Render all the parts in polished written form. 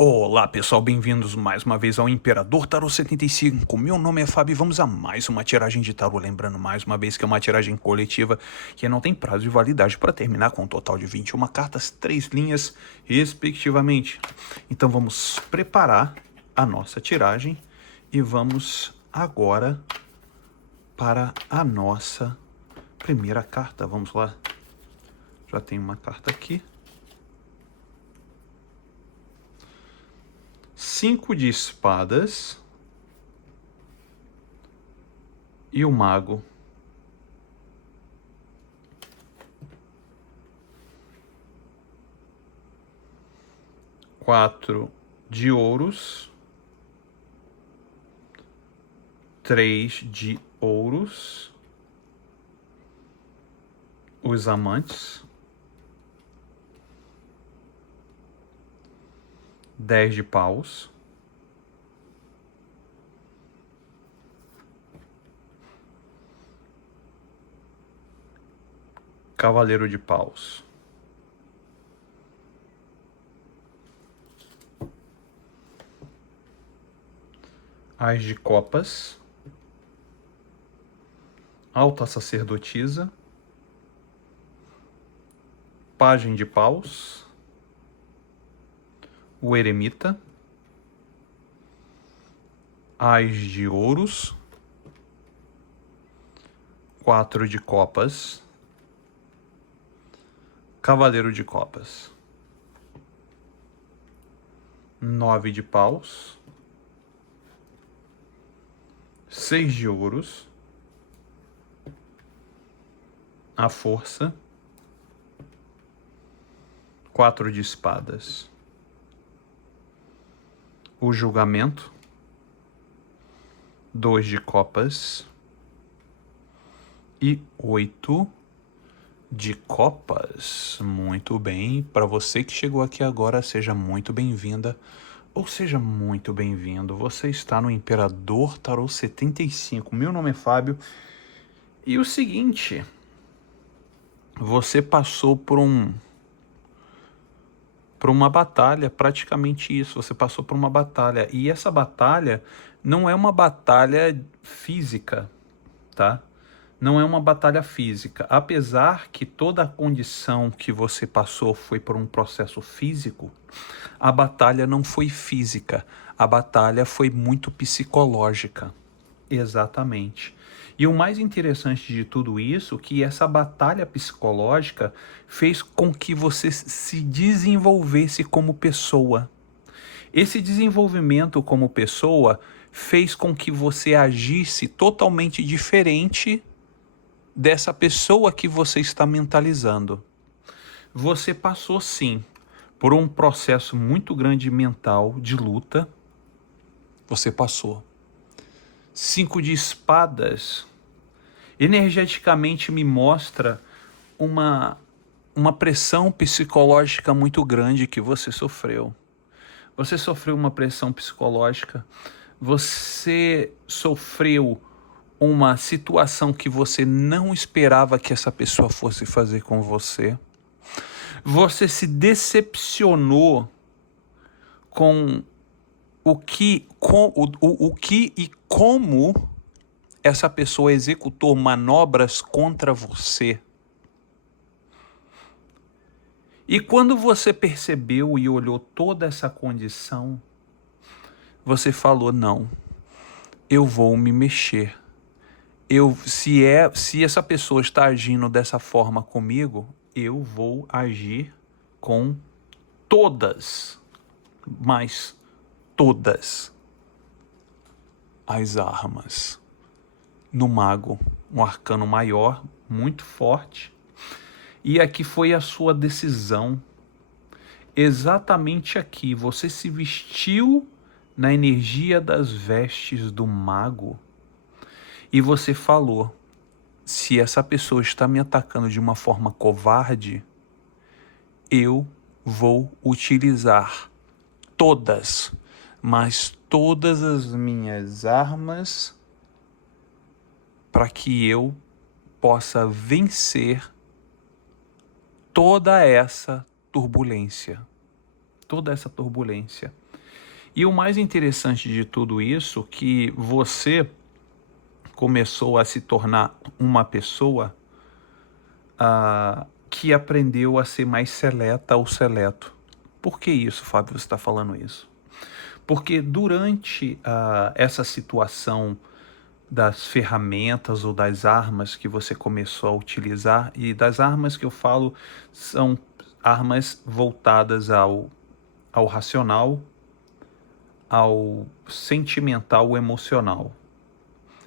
Olá pessoal, bem-vindos mais uma vez ao Imperador Tarô 75. Meu nome é Fábio e vamos a mais uma tiragem de tarô. Lembrando mais uma vez que é uma tiragem coletiva que não tem prazo de validade para terminar, com um total de 21 cartas, 3 linhas respectivamente. Então vamos preparar a nossa tiragem e vamos agora para a nossa primeira carta. Vamos lá, já tem uma carta aqui. 5 de espadas e o mago. Quatro de ouros, 3 de ouros, os amantes, 10 de paus, cavaleiro de paus, as de copas, alta sacerdotisa, pajem de paus, o eremita, as de ouros, 4 de copas, cavaleiro de copas, 9 de paus, 6 de ouros, a força, 4 de espadas, o julgamento, 2 de copas e 8 de copas. Muito bem, para você que chegou aqui agora, seja muito bem-vinda ou seja muito bem-vindo. Você está no Imperador Tarô 75. Meu nome é Fábio. E o seguinte, você passou por uma batalha, praticamente isso. Você passou por uma batalha, e essa batalha não é uma batalha física, tá? Não é uma batalha física. Apesar que toda a condição que você passou foi por um processo físico, a batalha não foi física. A batalha foi muito psicológica. Exatamente. E o mais interessante de tudo isso é que essa batalha psicológica fez com que você se desenvolvesse como pessoa. Esse desenvolvimento como pessoa fez com que você agisse totalmente diferente dessa pessoa que você está mentalizando. Você passou, sim, por um processo muito grande mental de luta. Você passou. 5 de espadas energeticamente me mostra uma pressão psicológica muito grande que você sofreu. Você sofreu uma pressão psicológica, você sofreu uma situação que você não esperava que essa pessoa fosse fazer com você. Você se decepcionou com o que e como essa pessoa executou manobras contra você. E quando você percebeu e olhou toda essa condição, você falou: não, eu vou me mexer. Se essa pessoa está agindo dessa forma comigo, eu vou agir com todas, mas todas as armas. No mago, um arcano maior, muito forte. E aqui foi a sua decisão. Exatamente aqui, você se vestiu na energia das vestes do mago. E você falou: se essa pessoa está me atacando de uma forma covarde, eu vou utilizar todas, mas todas as minhas armas para que eu possa vencer toda essa turbulência. Toda essa turbulência. E o mais interessante de tudo isso, que você começou a se tornar uma pessoa que aprendeu a ser mais seleta ou seleto. Por que isso, Fábio, você está falando isso? Porque durante essa situação das ferramentas ou das armas que você começou a utilizar, e das armas que eu falo são armas voltadas ao racional, ao sentimental, ao emocional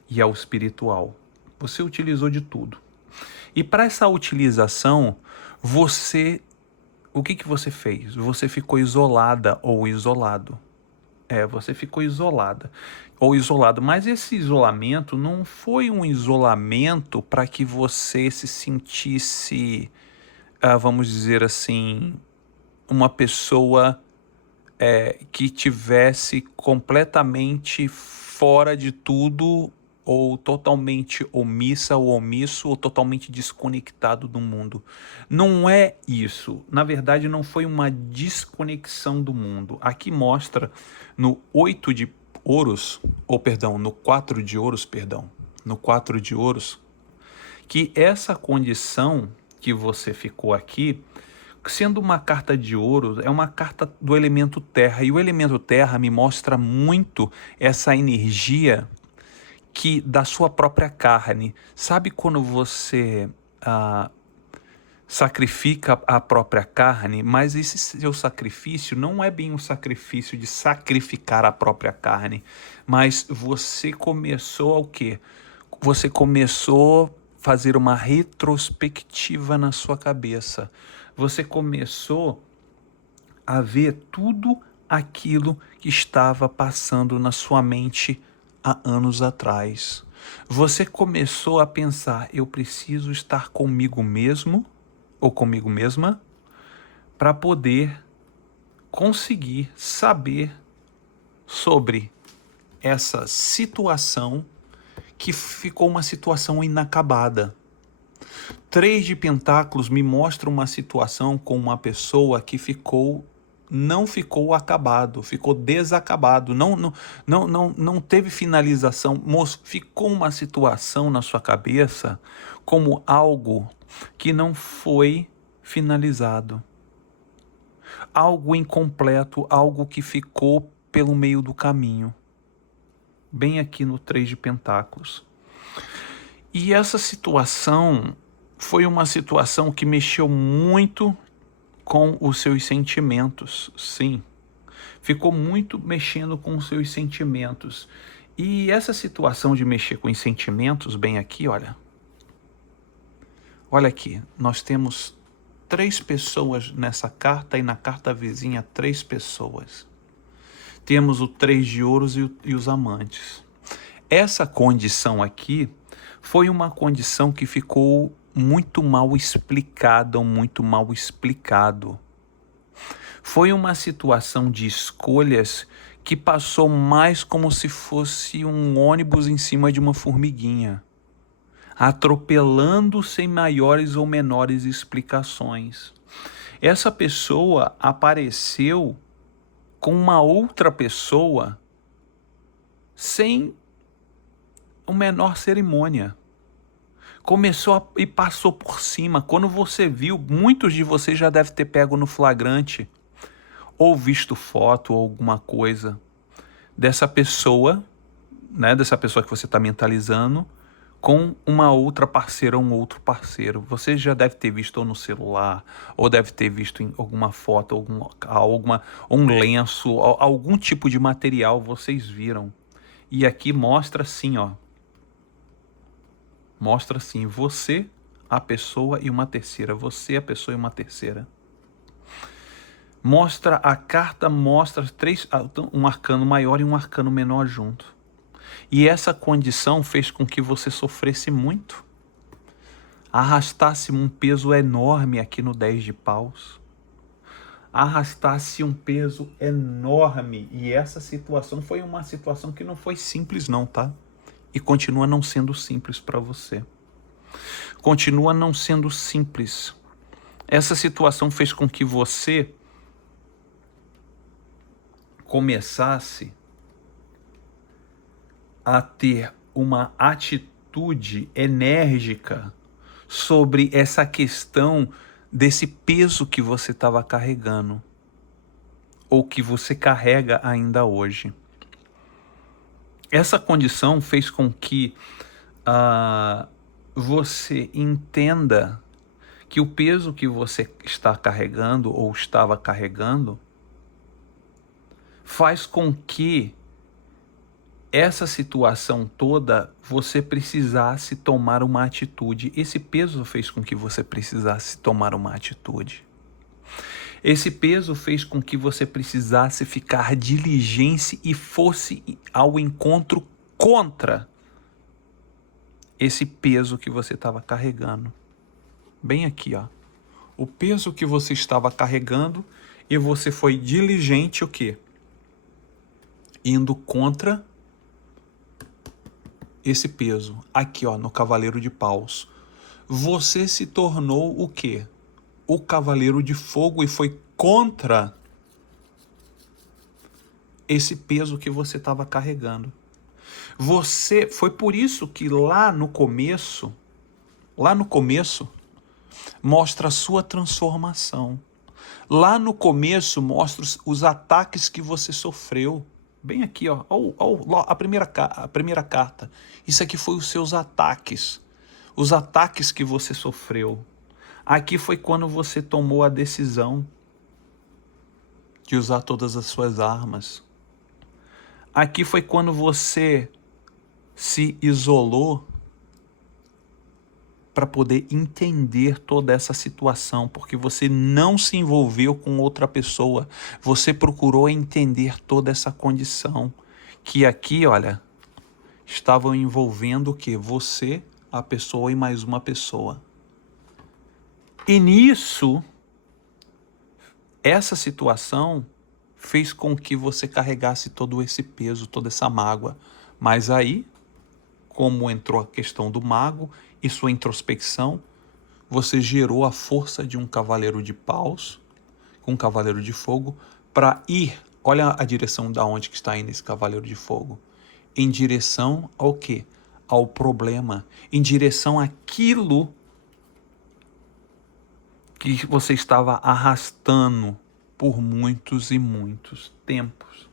e ao espiritual. Você utilizou de tudo. E para essa utilização, o que você fez? Você ficou isolada ou isolado. Você ficou isolada ou isolado, mas esse isolamento não foi um isolamento para que você se sentisse, vamos dizer assim, uma pessoa que tivesse completamente fora de tudo, ou totalmente omissa ou omisso, ou totalmente desconectado do mundo. Não é isso. Na verdade, não foi uma desconexão do mundo. Aqui mostra no 8 de ouros, ou perdão, no 4 de ouros, perdão, no 4 de ouros, que essa condição que você ficou aqui, sendo uma carta de ouro, é uma carta do elemento terra, e o elemento terra me mostra muito essa energia que da sua própria carne. Sabe quando você sacrifica a própria carne, mas esse seu sacrifício não é bem um sacrifício de sacrificar a própria carne, mas você começou ao quê? Você começou a fazer uma retrospectiva na sua cabeça. Você começou a ver tudo aquilo que estava passando na sua mente há anos atrás. Você começou a pensar, eu preciso estar comigo mesmo ou comigo mesma para poder conseguir saber sobre essa situação que ficou uma situação inacabada. 3 de Pentáculos me mostra uma situação com uma pessoa que não ficou acabado, ficou desacabado, não teve finalização, ficou uma situação na sua cabeça como algo que não foi finalizado, algo incompleto, algo que ficou pelo meio do caminho, bem aqui no 3 de Pentáculos. E essa situação foi uma situação que mexeu muito com os seus sentimentos, sim. Ficou muito mexendo com os seus sentimentos. E essa situação de mexer com os sentimentos, bem aqui, olha. Olha aqui, nós temos 3 pessoas nessa carta e na carta vizinha 3 pessoas. Temos o 3 de ouros e os amantes. Essa condição aqui foi uma condição que ficou muito mal explicada ou muito mal explicado. Foi uma situação de escolhas que passou mais como se fosse um ônibus em cima de uma formiguinha, atropelando sem maiores ou menores explicações. Essa pessoa apareceu com uma outra pessoa sem a menor cerimônia. Começou e passou por cima. Quando você viu, muitos de vocês já devem ter pego no flagrante, ou visto foto ou alguma coisa dessa pessoa, né, dessa pessoa que você está mentalizando, com uma outra parceira ou um outro parceiro. Você já deve ter visto ou no celular, ou deve ter visto em alguma foto, um lenço, algum tipo de material vocês viram. E aqui mostra assim, ó. Mostra assim, você, a pessoa e uma terceira. Você, a pessoa e uma terceira. Mostra, a carta mostra um arcano maior e um arcano menor junto. E essa condição fez com que você sofresse muito. Arrastasse um peso enorme aqui no 10 de paus. Arrastasse um peso enorme. E essa situação foi uma situação que não foi simples não, tá? E continua não sendo simples para você. Continua não sendo simples. Essa situação fez com que você começasse a ter uma atitude enérgica sobre essa questão desse peso que você estava carregando, ou que você carrega ainda hoje. Essa condição fez com que você entenda que o peso que você está carregando ou estava carregando faz com que essa situação toda você precisasse tomar uma atitude. Esse peso fez com que você precisasse tomar uma atitude. Esse peso fez com que você precisasse ficar diligente e fosse ao encontro contra esse peso que você estava carregando. Bem aqui, ó. O peso que você estava carregando e você foi diligente o quê? Indo contra esse peso. Aqui, ó, no Cavaleiro de Paus. Você se tornou o quê? O Cavaleiro de Fogo e foi contra esse peso que você estava carregando. Foi por isso que lá no começo, mostra a sua transformação. Lá no começo mostra os ataques que você sofreu. Bem aqui, ó, a primeira carta. Isso aqui foi os seus ataques. Os ataques que você sofreu. Aqui foi quando você tomou a decisão de usar todas as suas armas. Aqui foi quando você se isolou para poder entender toda essa situação, porque você não se envolveu com outra pessoa. Você procurou entender toda essa condição. Que aqui, olha, estavam envolvendo o quê? Você, a pessoa e mais uma pessoa. E nisso, essa situação fez com que você carregasse todo esse peso, toda essa mágoa. Mas aí, como entrou a questão do mago e sua introspecção, você gerou a força de um Cavaleiro de Paus, com um Cavaleiro de Fogo, para ir, olha a direção da onde que está indo esse Cavaleiro de Fogo, em direção ao quê? Ao problema, em direção àquilo que você estava arrastando por muitos e muitos tempos.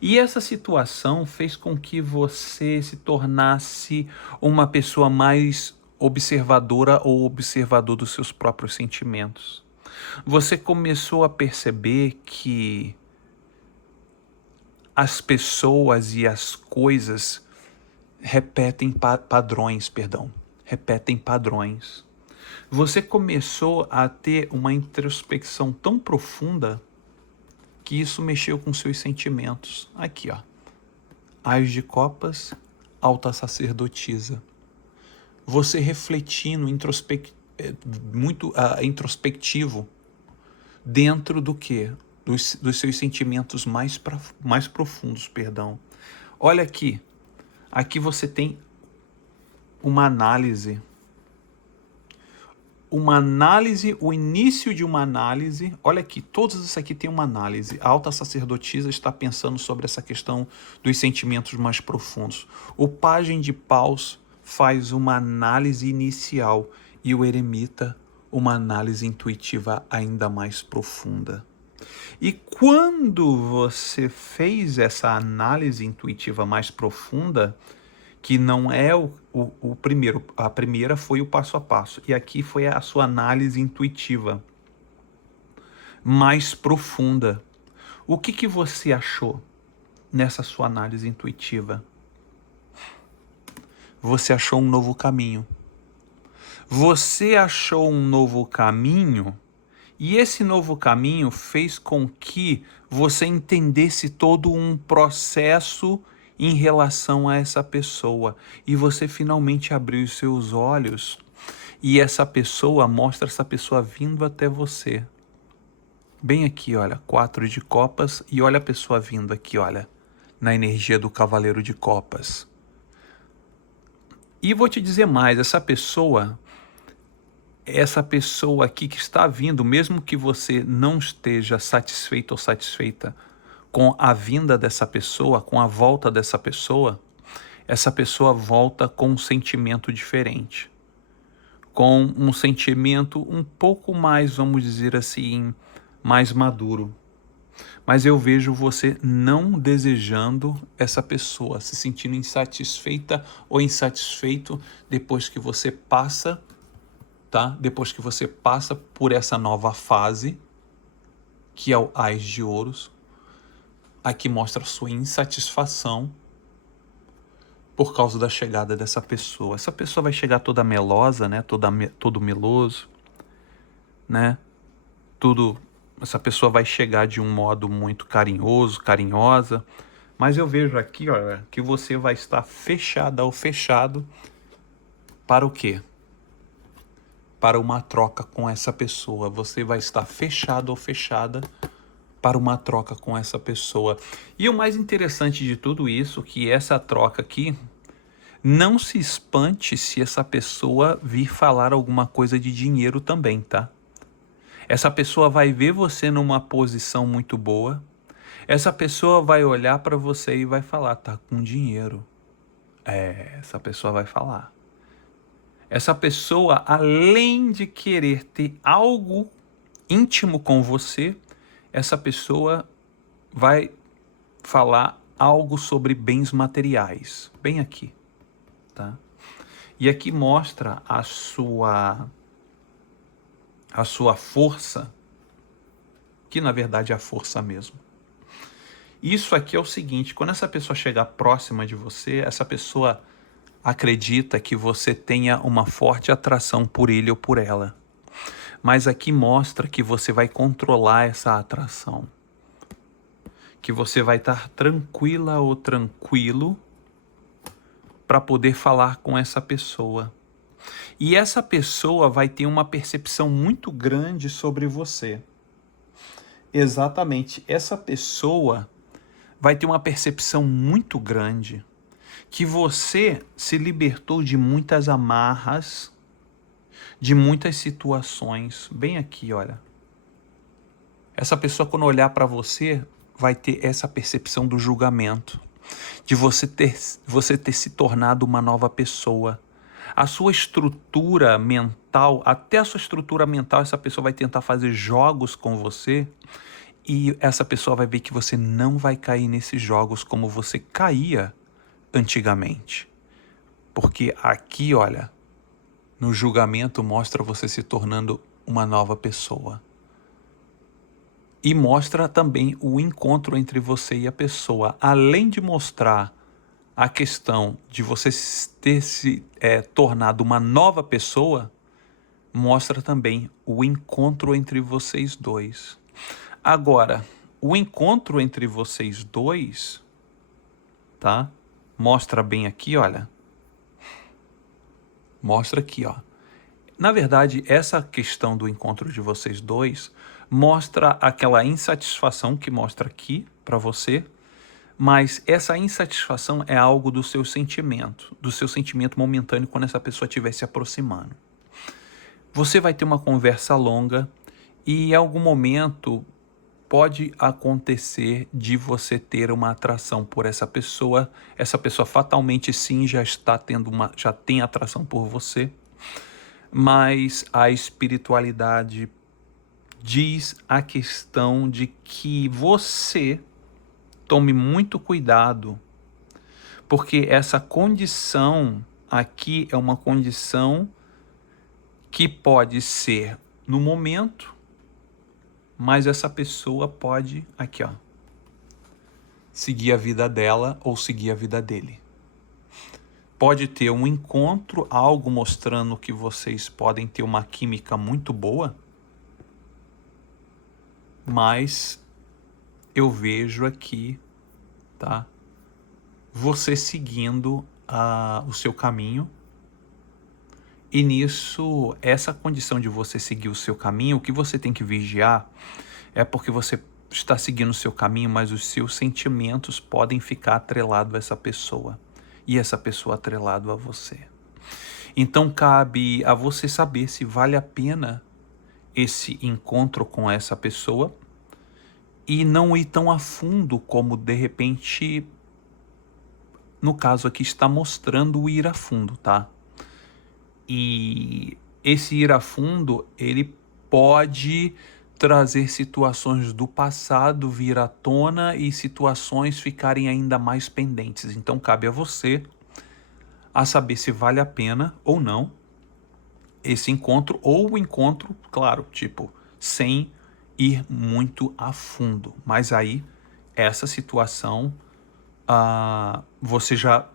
E essa situação fez com que você se tornasse uma pessoa mais observadora ou observador dos seus próprios sentimentos. Você começou a perceber que as pessoas e as coisas repetem padrões. Você começou a ter uma introspecção tão profunda que isso mexeu com seus sentimentos. Aqui, ó. Ás de Copas, alta sacerdotisa. Você refletindo, muito introspectivo, dentro do quê? Dos seus sentimentos mais profundos, perdão. Olha aqui. Aqui você tem uma análise, o início de uma análise. Olha aqui, todos isso aqui tem uma análise. A alta sacerdotisa está pensando sobre essa questão dos sentimentos mais profundos. O pajem de Paus faz uma análise inicial e o eremita uma análise intuitiva ainda mais profunda. E quando você fez essa análise intuitiva mais profunda, que não é o primeiro, a primeira foi o passo a passo, e aqui foi a sua análise intuitiva mais profunda. O que você achou nessa sua análise intuitiva? Você achou um novo caminho. Você achou um novo caminho, e esse novo caminho fez com que você entendesse todo um processo em relação a essa pessoa, e você finalmente abriu os seus olhos, e essa pessoa mostra essa pessoa vindo até você. Bem aqui, olha, 4 de copas, e olha a pessoa vindo aqui, olha, na energia do Cavaleiro de Copas. E vou te dizer mais, essa pessoa aqui que está vindo, mesmo que você não esteja satisfeito ou satisfeita com a vinda dessa pessoa, com a volta dessa pessoa, essa pessoa volta com um sentimento diferente, com um sentimento um pouco mais, vamos dizer assim, mais maduro. Mas eu vejo você não desejando essa pessoa, se sentindo insatisfeita ou insatisfeito depois que você passa, tá? Depois que você passa por essa nova fase, que é o Ás de Ouros. Aqui mostra a sua insatisfação por causa da chegada dessa pessoa. Essa pessoa vai chegar toda melosa, né? Todo meloso, né? Essa pessoa vai chegar de um modo muito carinhoso, carinhosa. Mas eu vejo aqui, olha, que você vai estar fechada ou fechado para o quê? Para uma troca com essa pessoa. Você vai estar fechado ou fechada para uma troca com essa pessoa. E o mais interessante de tudo isso, que essa troca aqui, não se espante se essa pessoa vir falar alguma coisa de dinheiro também, tá? Essa pessoa vai ver você numa posição muito boa. Essa pessoa vai olhar para você e vai falar, tá com dinheiro. Essa pessoa vai falar. Essa pessoa, além de querer ter algo íntimo com você, essa pessoa vai falar algo sobre bens materiais, bem aqui, tá? E aqui mostra a sua força, que na verdade é a força mesmo. Isso aqui é o seguinte, quando essa pessoa chegar próxima de você, essa pessoa acredita que você tenha uma forte atração por ele ou por ela. Mas aqui mostra que você vai controlar essa atração. Que você vai estar tranquila ou tranquilo para poder falar com essa pessoa. E essa pessoa vai ter uma percepção muito grande sobre você. Exatamente, essa pessoa vai ter uma percepção muito grande que você se libertou de muitas amarras, de muitas situações. Bem aqui, olha. Essa pessoa, quando olhar para você, vai ter essa percepção do julgamento, de você ter se tornado uma nova pessoa. A sua estrutura mental, até a sua estrutura mental, essa pessoa vai tentar fazer jogos com você e essa pessoa vai ver que você não vai cair nesses jogos como você caía antigamente. Porque aqui, olha, no julgamento mostra você se tornando uma nova pessoa. E mostra também o encontro entre você e a pessoa. Além de mostrar a questão de você ter se tornado uma nova pessoa, mostra também o encontro entre vocês dois. Agora, o encontro entre vocês dois, tá? Mostra bem aqui, olha. Mostra aqui, ó. Na verdade, essa questão do encontro de vocês dois mostra aquela insatisfação que mostra aqui para você, mas essa insatisfação é algo do seu sentimento momentâneo quando essa pessoa estiver se aproximando. Você vai ter uma conversa longa e em algum momento pode acontecer de você ter uma atração por essa pessoa fatalmente sim já tem atração por você, mas a espiritualidade diz a questão de que você tome muito cuidado, porque essa condição aqui é uma condição que pode ser no momento, mas essa pessoa pode, aqui ó, seguir a vida dela ou seguir a vida dele. Pode ter um encontro, algo mostrando que vocês podem ter uma química muito boa, mas eu vejo aqui, tá? Você seguindo o seu caminho. E nisso, essa condição de você seguir o seu caminho, o que você tem que vigiar é porque você está seguindo o seu caminho, mas os seus sentimentos podem ficar atrelados a essa pessoa. E essa pessoa atrelado a você. Então cabe a você saber se vale a pena esse encontro com essa pessoa e não ir tão a fundo como de repente, no caso aqui, está mostrando o ir a fundo, tá? E esse ir a fundo, ele pode trazer situações do passado vir à tona e situações ficarem ainda mais pendentes. Então cabe a você a saber se vale a pena ou não esse encontro, ou o encontro, claro, tipo, sem ir muito a fundo. Mas aí, essa situação, você já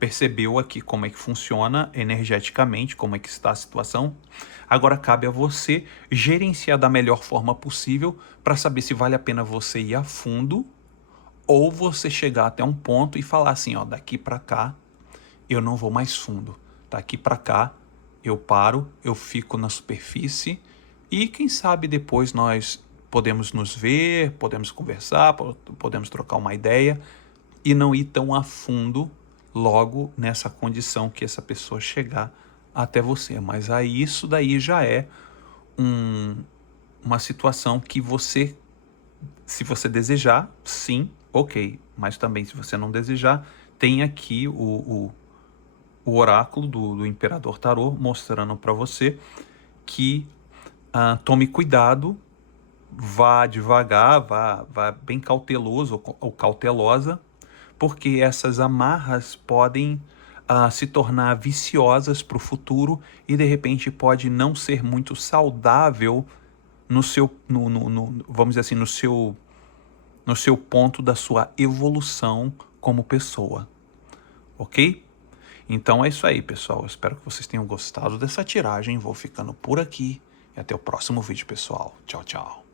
percebeu aqui como é que funciona energeticamente, como é que está a situação. Agora cabe a você gerenciar da melhor forma possível para saber se vale a pena você ir a fundo ou você chegar até um ponto e falar assim, ó, daqui para cá eu não vou mais fundo. Daqui para cá eu paro, eu fico na superfície e quem sabe depois nós podemos nos ver, podemos conversar, podemos trocar uma ideia e não ir tão a fundo logo nessa condição que essa pessoa chegar até você. Mas aí isso daí já é uma situação que você, se você desejar, sim, ok. Mas também se você não desejar, tem aqui o oráculo do Imperador Tarô mostrando para você que tome cuidado, vá devagar, vá bem cauteloso ou cautelosa, porque essas amarras podem se tornar viciosas para o futuro e de repente pode não ser muito saudável no seu, vamos dizer assim, no seu ponto da sua evolução como pessoa, ok? Então é isso aí, pessoal. Eu espero que vocês tenham gostado dessa tiragem. Vou ficando por aqui e até o próximo vídeo, pessoal. Tchau, tchau.